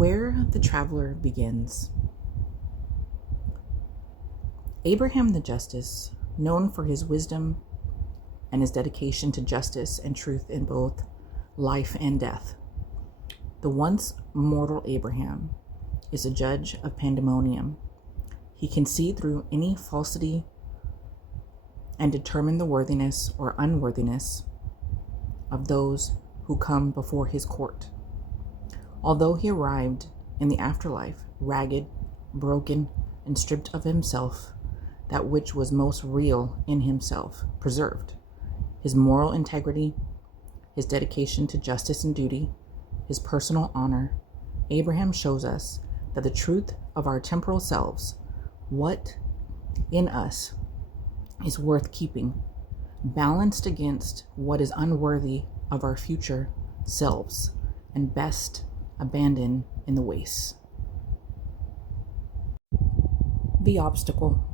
Where the Traveler Begins. Abraham the Justice, known for his wisdom and his dedication to justice and truth in both life and death. The once mortal Abraham is a judge of pandemonium. He can see through any falsity and determine the worthiness or unworthiness of those who come before his court. Although he arrived in the afterlife ragged, broken, and stripped of himself, that which was most real in himself preserved, his moral integrity, his dedication to justice and duty, his personal honor, Abraham shows us that the truth of our temporal selves, what in us is worth keeping, balanced against what is unworthy of our future selves, and best abandoned in the waste. The obstacle.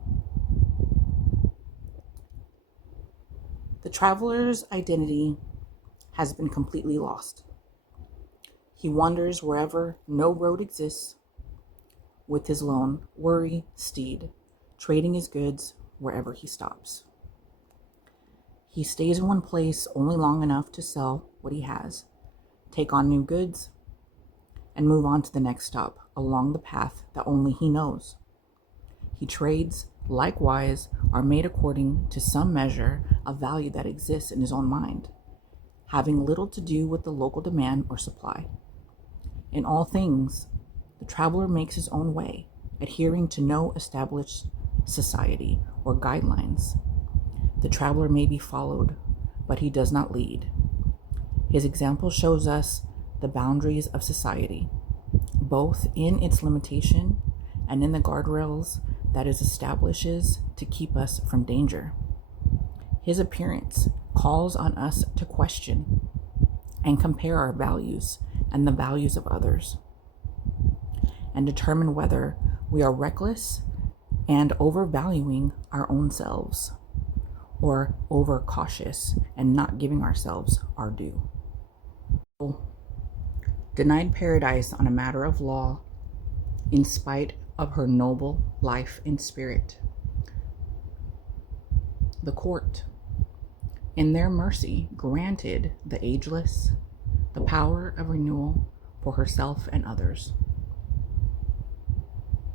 The traveler's identity has been completely lost. He wanders wherever no road exists with his lone worry steed, trading his goods wherever he stops. He stays in one place only long enough to sell what he has, take on new goods, and move on to the next stop along the path that only he knows. He trades, likewise, are made according to some measure of value that exists in his own mind, having little to do with the local demand or supply. In all things, the traveler makes his own way, adhering to no established society or guidelines. The traveler may be followed, but he does not lead. His example shows us the boundaries of society, both in its limitation and in the guardrails that it establishes to keep us from danger. His appearance calls on us to question and compare our values and the values of others, and determine whether we are reckless and overvaluing our own selves, or overcautious and not giving ourselves our due. Denied paradise on a matter of law, in spite of her noble life and spirit. The court, in their mercy, granted the ageless the power of renewal for herself and others.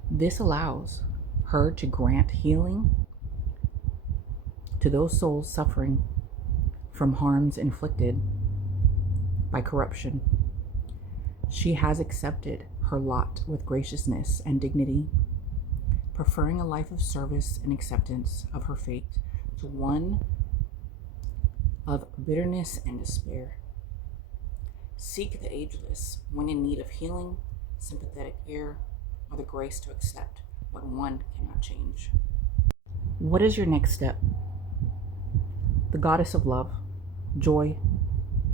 This allows her to grant healing to those souls suffering from harms inflicted by corruption. She has accepted her lot with graciousness and dignity, preferring a life of service and acceptance of her fate to one of bitterness and despair. Seek the ageless when in need of healing, sympathetic ear, or the grace to accept what one cannot change. What is your next step? The goddess of love, joy,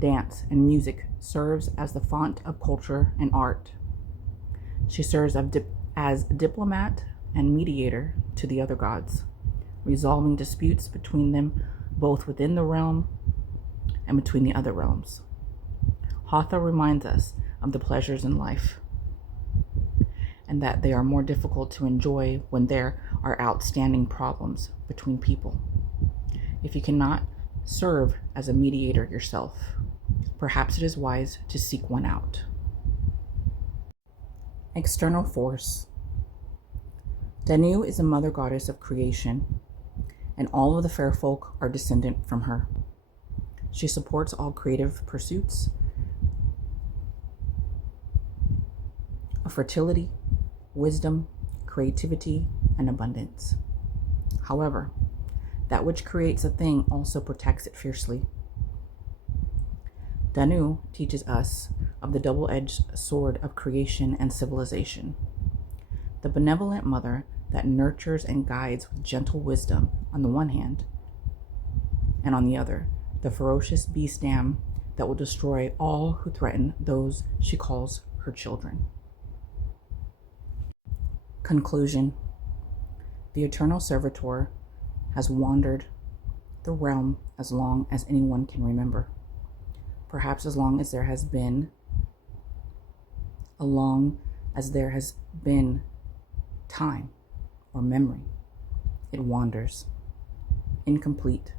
dance, and music serves as the font of culture and art. She serves as diplomat and mediator to the other gods, resolving disputes between them both within the realm and between the other realms. Hathor reminds us of the pleasures in life, and that they are more difficult to enjoy when there are outstanding problems between people. If you cannot serve as a mediator yourself, perhaps it is wise to seek one out. External force. Danu is a mother goddess of creation, and all of the fair folk are descendant from her. She supports all creative pursuits of fertility, wisdom, creativity, and abundance. However, that which creates a thing also protects it fiercely. Danu teaches us of the double-edged sword of creation and civilization. The benevolent mother that nurtures and guides with gentle wisdom on the one hand, and on the other, the ferocious beast dam that will destroy all who threaten those she calls her children. Conclusion. The eternal servitor has wandered the realm as long as anyone can remember. Perhaps as long as there has been a long as there has been time or memory. It wanders, incomplete,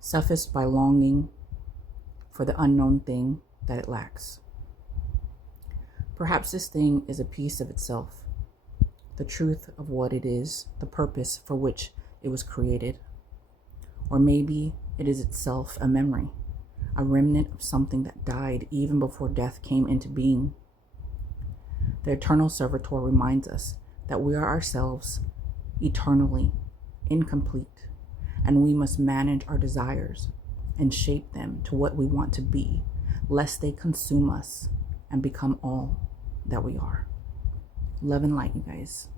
suffused by longing for the unknown thing that it lacks. Perhaps this thing is a piece of itself, the truth of what it is, the purpose for which it was created. Or maybe it is itself a memory, a remnant of something that died even before death came into being. The eternal servitor reminds us that we are ourselves eternally incomplete, and we must manage our desires and shape them to what we want to be, lest they consume us and become all that we are. Love and light, you guys.